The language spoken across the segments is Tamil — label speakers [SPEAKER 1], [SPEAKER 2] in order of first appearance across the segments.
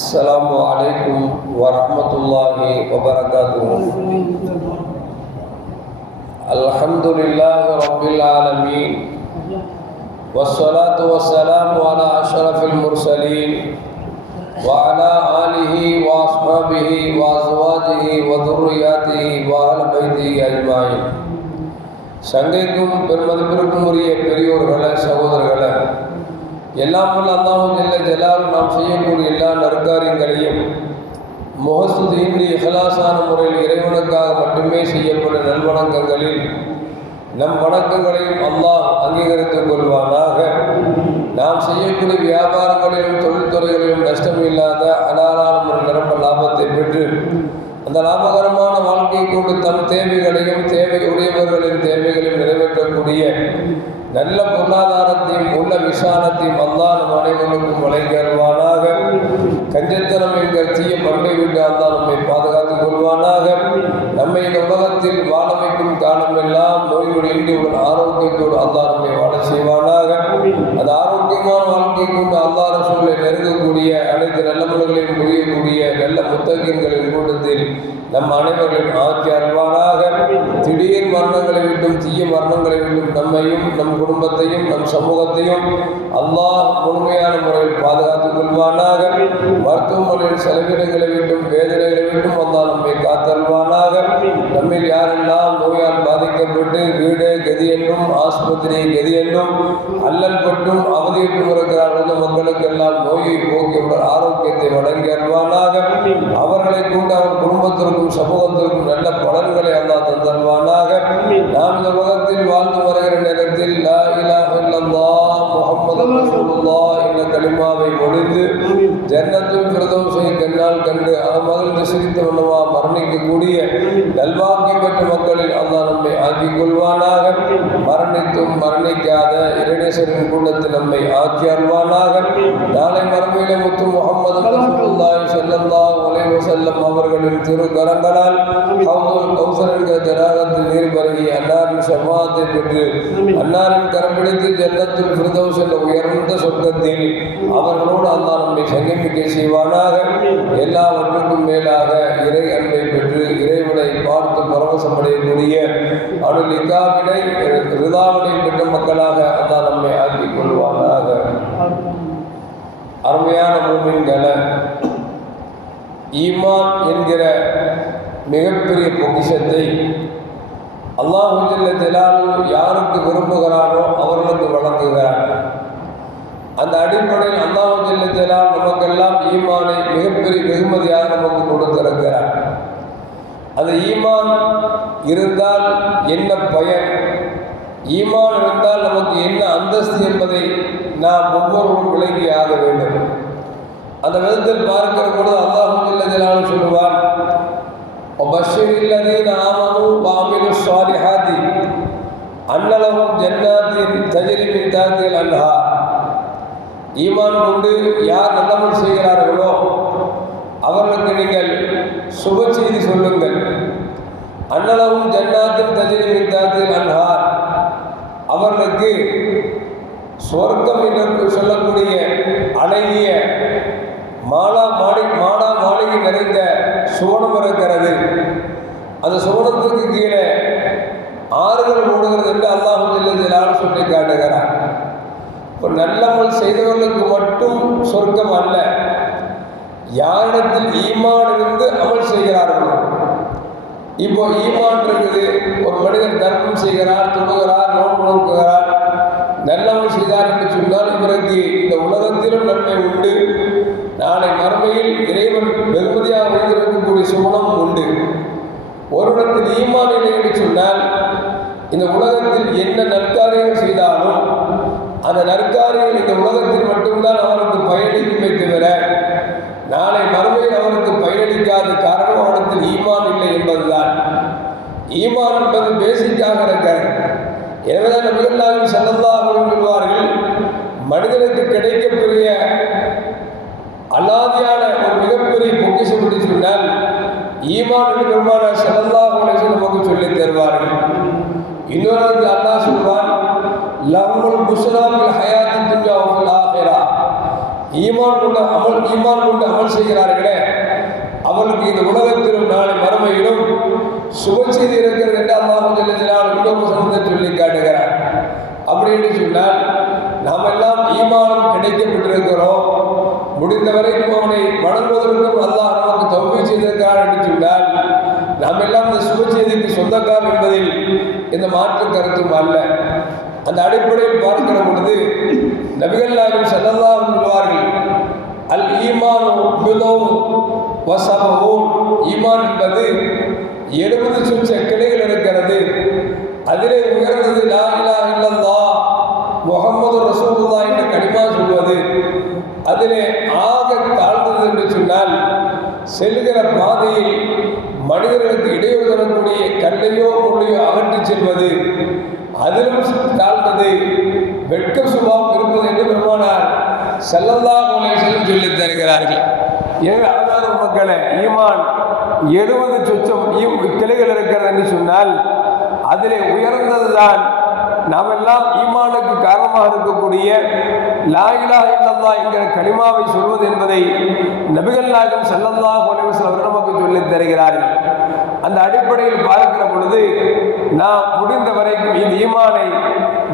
[SPEAKER 1] السلام عليكم ورحمة الله وبركاته الحمد لله رب العالمين والصلاة والسلام على أشرف المرسلين وعلى آله وأصحابه وأزواجه وذرياته وأهل بيته أجمعين சங்கைக்கும் பெருமதிப்பிற்கும் உரிய பெரியோர்களே சகோதரர்களே எல்லாம் உள்ள அல்லாஹும் ஜெல்ல ஜலால் நாம் செய்யக்கூடிய எல்லா நற்காரியங்களையும் முகஸ்துதியின்றி இஹலாசான முறையில் இறைவனுக்காக மட்டுமே செய்யப்படும் நல்வணக்கங்களில் நம் வணக்கங்களையும் அல்லாஹ் அங்கீகரித்துக் கொள்வானாக. நாம் செய்யக்கூடிய வியாபாரங்களிலும் தொழில்துறைகளிலும் நஷ்டம் இல்லாத அலாலான ஒரு நிரம்ப லாபத்தை பெற்று அந்த லாபகரமான வாழ்க்கை கொண்டு தம் தேவைகளையும் தேவையுடையவர்களின் தேவைகளையும் நிறைவேற்றக்கூடிய நல்ல பொருளாதாரத்தையும் உள்ள விசாலத்தையும் அல்லாஹ் நம் அனைவருக்கும் வழங்கி கஞ்சத்தனம் என்கிற தீய பண்பை விட்டு அல்லாஹ் நம்மை பாதுகாத்துக் கொள்வானாக. நம்மை இந்த உலகத்தில் வாழ வைக்கும் காலமெல்லாம் நோய்கள் இன்றி உள்ள ஆரோக்கியத்தோடு அல்லா நம்மை வாழ செய்வானாக. அந்த ஆரோக்கிய ஆரோக்கியமான வாழ்க்கை கொண்டு அல்லாஹ் ரசூலை நெருங்கக்கூடிய அனைத்து நல்ல முறைகளையும் புரியக்கூடிய நல்ல புத்தகங்களின் கூட்டத்தில் நம் அனைவர்களின் ஆக்கி அன்பானாக திடீர் மரணங்களை விட்டும் தீய மரணங்களை விட்டும் நம்மையும் நம் குடும்பத்தையும் நம் சமூகத்தையும் அல்லாஹ் முழுமையான முறையில் பாதுகாத்துக் கொள்வானாக. மருத்துவமனையில் செலவினங்களை விட்டும் வேதனைகளை விட்டும் அல்லாஹ் நம்மை காத்தல்வானாக நம்மில் யாரெல்லாம் நோயால் பாதிக்கப்பட்டு வீடு கதி என்றும் ஆஸ்பத்திரி கதி என்றும் அல்லல் பட்டும் அவதியிட்டு வருகிறார்கள் மக்களுக்கெல்லாம் நோயை போக்கியுடன் ஆரோக்கியத்தை வழங்கி அல்வானாக அவர்களை கொண்டு அவர் குடும்பத்திற்கும் சமூகத்திற்கும் நல்ல பலன்களை அல்லா தந்தல்வானாக ஜன்னத்துல் ஃபிர்தௌஸை கண்ணால் கண்டு மகிழ்ந்து சிரித்த வண்ணமா மரணிக்கக்கூடிய நல்வாக்கி பெற்ற மக்களில் அல்லாஹ் நம்மை ஆக்கிக் கொள்வானாக. மரணித்தும் மரணிக்காத இரணேசரின் கூட்டத்தில் நம்மை ஆக்கி அல்வானாக நாளை மறுமையில முத்து முகமது ரசூலுல்லாஹி ஸல்லல்லாஹு அலைஹி அவர்களின் திருக்கரங்களால் ஹவுதுல் கௌசர் என்கிற தடாகத்தில் நீர் பருகி அன்னாரின் சமாதத்தை பெற்று அன்னாரின் கரம் பிடித்து ஜன்னத்தில் ஃபிர்தௌஸ் என்ற உயர்ந்த சொர்க்கத்தில் அவர்களோடு அல்லாஹ் நம்மை சங்கமிக்க செய்வானாக எல்லாவற்றுக்கும் மேலாக இறை அன்பை பெற்று இறைவனை பார்த்து பரவசமடையக்கூடிய அருள் இக்காவினை ரிதாவினை பெற்ற மக்களாக அல்லாஹ் நம்மை ஆக்கிக் கொள்வானாக. அருமையான மூமின்களை ஈமான் என்கிற மிகப்பெரிய பொக்கிஷத்தை அல்லாஹு ஜல்ல யாருக்கு விரும்புகிறானோ அவர்களுக்கு வழங்குகிறான் அந்த அடிப்படையில் அல்லாஹ் ஜெல்லத்தினால் நமக்கெல்லாம் ஈமானை மிகப்பெரிய வெகுமதியாக நமக்கு கொடுத்திருக்கிறார். அந்த ஈமான் இருந்தால் என்ன பயன்? ஈமான் இருந்தால் நமக்கு என்ன அந்தஸ்து என்பதை நாம் ஒவ்வொருவரும் விளங்கி ஆக வேண்டும். அந்த விதத்தில் பார்க்கிற பொழுது அல்லாஹும் இல்லதிலான சொல்லுவார் பஷீர் இல்லதே நாமனும் பாமிலும் சுவாரிஹாதி அன்னலகம் ஜன்னாத்தின் தஜிரிமின் தாத்தில் அன்ஹா ஈமான் கொண்டு யார் நல்லமல் செய்கிறார்களோ அவர்களுக்கு நீங்கள் சுப செய்தி சொல்லுங்கள். அன்னளவும் ஜன்னாத்தின் தஜிரி மின் தாத்தில் அன்ஹார். அவர்களுக்கு சொர்க்கம் என்று சொல்லக்கூடிய அழகிய மாலா மாடி மாடா மாளிகை நிறைந்த சுவனம் இருக்கிறது. அந்த சுவனத்துக்கு கீழே ஆறுகள் ஓடுகிறது என்று அல்லாஹு ஜில்லான்னு சொல்லி காட்டுகிறார். இப்போ நல்லமல் செய்தவர்களுக்கு மட்டும் சொர்க்கம் அல்ல. யாரிடத்தில் ஈமான் இருந்து அமல் செய்கிறார்களோ? இப்போ ஈமான் இருக்குது. ஒரு மனிதன் தர்மம் செய்கிறார் துணுகிறார் நோன்பு நோக்குகிறார் நல்லவன் செய்தார் என்று சொன்னால் இவருக்கு இந்த உலகத்திலும் நன்மை உண்டு. நாளை மறுமையில் இறைவன் வெகுமதியாக வைத்திருக்கக்கூடிய சுமணம் உண்டு. ஒருவனத்தில் ஈமான் இல்லை என்று சொன்னால் இந்த உலகத்தில் என்ன நற்காரியங்கள் செய்தாலும் அந்த நற்காரியங்கள் இந்த உலகத்தில் மட்டும்தான் அவனுக்கு பயனளிக்குமே தவிர நாளை மறுமையில் அவனுக்கு பயனளிக்காத காரணம் அவனத்தில் ஈமான் இல்லை என்பதுதான். ஈமான் என்பது பேசிக்காக இருக்கிறது எனவேதான் நபிகள்லாவின் செல்லல்லாக சொல்வார்கள் மனிதனுக்கு கிடைக்கக்கூடிய அலாதியான ஒரு மிகப்பெரிய பொக்கிஷம் என்று சொன்னால் ஈமான் என்று பெருமான செல்லல்லாஹ் நமக்கு சொல்லித் தருவார்கள் இன்னொரு அல்லாஹ் சொல்வான் லஹ்முல் புஷ்ரா பில் ஹயாத்தி துன்யா வஃபில் ஆஹிரா ஈமான் கொண்டு அமல் ஈமான் கொண்டு அமல் செய்கிறார்களே. அவர்களுக்கு இந்த உலகத்திலும் நாளை மறுமையிலும் சுப செய்தி இருக்கிறது என்று அல்லாஹ் ஜெல்லஜலால் இன்னொரு சொல்லி காட்டுகிறார். அப்படி என்று சொன்னால் நாம் எல்லாம் ஈமானம் கிடைக்கப்பட்டிருக்கிறோம். முடிந்த வரைக்கும் அவனை வணங்குவதற்கும் அல்லாஹ் நமக்கு தௌபி செய்திருக்கிறார் என்று சொன்னால் நாம் எல்லாம் இந்த சுப செய்திக்கு சொந்தக்காரர் என்பதில் இந்த மாற்று கருத்தும் அல்ல. அந்த அடிப்படையில் பார்க்கிற பொழுது நபிகள் நாயகம் செல்லல்லா சொல்வார்கள் அல் ஈமான் வசபவும் ஈமான் என்பது எழுபது சுற்ற கிளைகள் இருக்கிறது. அதிலே மிக லா இலா இல்லல்லா முகமது ரசூலுல்லா என்று கனிமா சொல்வது அதிலே ஆக தாழ்ந்தது என்று சொன்னால் செல்கிற பாதையில் மனிதர்களுக்கு இடையூறு தரக்கூடிய கல்லையோ முள்ளையோ அகற்றி செல்வது அதிலும் தாழ்ந்தது வெட்க சுபாவம் இருப்பது என்று பெருமானார் செல்லல்லா போலே சொல்லி சொல்லித் தருகிறார்கள். ஏன் அழகான மக்களை ஈமான் எழுபது சொச்சம் ஈம் கிளைகள் இருக்கிறது என்று சொன்னால் அதிலே உயர்ந்ததுதான் நாம் எல்லாம் ஈமானுக்கு காரணமாக இருக்கக்கூடிய லாயிலா இல்லல்லா என்கிற கனிமாவை சொல்வது என்பதை நபிகள் நாயகம் செல்லல்லா ஒலிவசல் அவர் நமக்கு சொல்லித் தருகிறார்கள். அந்த அடிப்படையில் பார்க்கிற பொழுது நாம் முடிந்த வரைக்கும் இந்த ஈமானை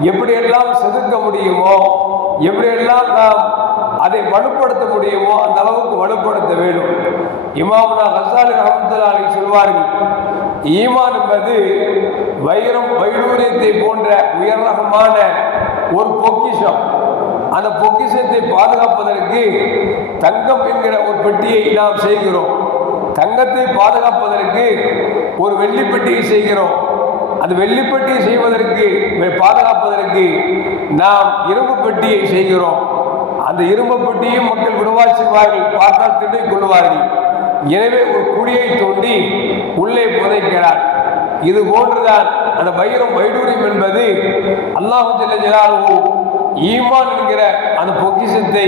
[SPEAKER 1] எப்படியெல்லாம் செதுக்க முடியுமோ எப்படியெல்லாம் நாம் அதை வலுப்படுத்த முடியுமோ அந்த அளவுக்கு வலுப்படுத்த வேண்டும். இமாமுனா ஹசாலி ரஹமத்துல்லாஹி சொல்வார்கள் ஈமான் என்பது வைரம் வைடூரியத்தை போன்ற உயர் ரகமான ஒரு பொக்கிஷம். அந்த பொக்கிஷத்தை பாதுகாப்பதற்கு தங்கம் என்கிற ஒரு பெட்டியை நாம் செய்கிறோம். தங்கத்தை பாதுகாப்பதற்கு ஒரு வெள்ளிப்பெட்டியை செய்கிறோம். அந்த வெள்ளிப்பெட்டியை செய்வதற்கு பாதுகாப்பதற்கு நாம் இரும்பு பெட்டியை செய்கிறோம். அந்த இரும்பு பெட்டியும் மக்கள் விடுவாய் செய்வார்கள் பார்த்தால் திண்டை கொள்வார்கள் எனவே ஒரு குழியை தோண்டி உள்ளே புதைக்கிறார். இது போன்றுதான் அந்த வைரம் வைடூரியம் என்பது அல்லாஹு ஜல்லாஹு ஈமான் என்கிற அந்த பொக்கிஷத்தை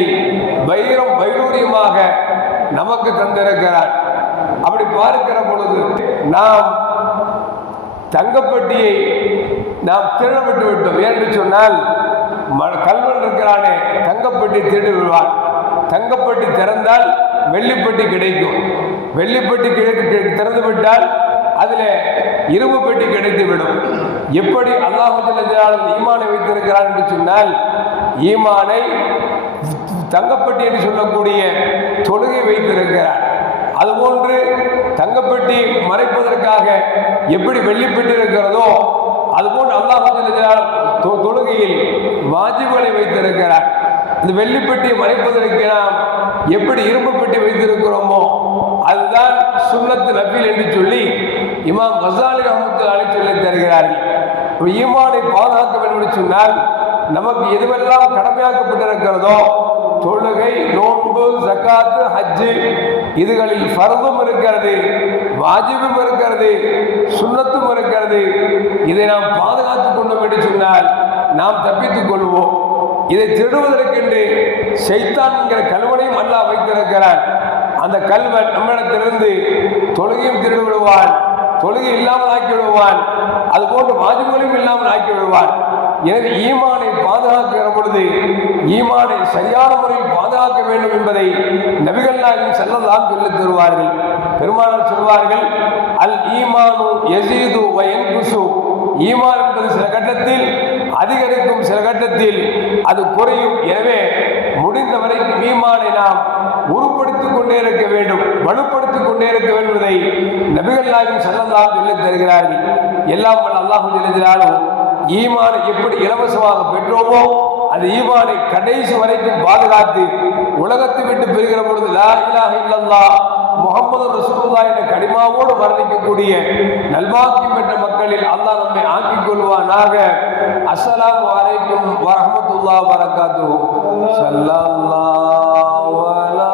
[SPEAKER 1] வைரம் வைடூரியமாக நமக்கு தந்திருக்கிறார். அப்படி பார்க்கிற பொழுது நாம் தங்கப்பட்டியை நாம் திருடப்பட்டு விட்டோம். ஏன்னு சொன்னால் கல்வன் இருக்கிறானே தங்கப்பட்டி திருடி விடுவான் தங்கப்பட்டி திறந்தால் வெள்ளிப்பட்டி கிடைக்கும். வெள்ளிப்பட்டி கிடைத்து திறந்து விட்டால் அதில் இரும்பு பெட்டி கிடைத்து விடும். எப்படி அல்லாஹு ஈமானை வைத்திருக்கிறார் என்று சொன்னால் ஈமானை தங்கப்பட்டி என்று சொல்லக்கூடிய தொழுகை வைத்திருக்கிறார். அதுபோன்று தங்கப்பட்டி மறைப்பதற்காக எப்படி வெள்ளிப்பட்டி இருக்கிறதோ அதுபோன்று அல்லாஹ் தொழுகையில் வாஜிபுகளை வைத்திருக்கிறார். இந்த வெள்ளிப்பட்டியை மறைப்பதற்கு நாம் எப்படி இரும்பு பெட்டி வைத்திருக்கிறோமோ அதுதான் சுண்ணத்து நபில் என்று சொல்லி இமாம் கசாலி ரஹமத்து அலை சொல்லி தருகிறார்கள். ஈமானை பாதுகாக்க வேண்டும் என்று சொன்னால் நமக்கு எதுவெல்லாம் கடமையாக்கப்பட்டிருக்கிறதோ தொழுகை நோன்பு ஜக்காத்து ஹஜ்ஜு இதுகளில் பரதும் இருக்கிறது வாஜிபும் இருக்கிறது சுண்ணத்தும் இருக்கிறது. இதை நாம் பாதுகாத்துக் கொண்டோம் என்று சொன்னால் நாம் தப்பித்துக் கொள்வோம். இதை திருடுவதற்கென்று செய்தான் என்கிற கல்வனையும் அல்லா வைத்திருக்கிறார் அந்த கல்வன் நம்மிடத்திலிருந்து தொழுகையும் திருடு விடுவான் தொழுகை இல்லாமல் ஆக்கி விடுவான் அது போன்று வாஜிபுகளையும் இல்லாமல் ஆக்கி விடுவான் எனவே ஈமானை பாதுகாக்கிற பொழுது ஈமானை சரியான முறையில் பாதுகாக்க வேண்டும் என்பதை நபிகள் நாயகம் செல்லலாம் சொல்லித் தருவார்கள் பெருமானார் சொல்வார்கள் அல் ஈமானு எசீது வயன் குசு ஈமான் என்பது சில கட்டத்தில் அதிகரிக்கும் சில கட்டத்தில் அது குறையும். எனவே முடிந்த வரைக்கும் ஈமானை நாம் உருப்படுத்திக் கொண்டே இருக்க வேண்டும் வலுப்படுத்திக் கொண்டே இருக்க வேண்டுவதை என்பதை நபிகள் நாயகம் செல்லலாம் சொல்லித் தருகிறார்கள். எல்லாம் அல்லாஹும் எழுதினாலும் ஈமானை எப்படி இலவசமாக பெற்றோமோ அந்த ஈமானை கடைசி வரைக்கும் பாதுகாத்து உலகத்தை விட்டு பெறுகிற பொழுது லா இலாஹ இல்லல்லா முகமது ரசூலுல்லா என கடிமாவோடு மரணிக்கக்கூடிய நல்வாக்கியம் பெற்ற மக்களில் அல்லாஹ் நம்மை ஆக்கிக் கொள்வானாக. அஸ்ஸலாமு அலைக்கும் வரஹமத்துல்லா வரகாத்து ஸல்லல்லாஹு அலா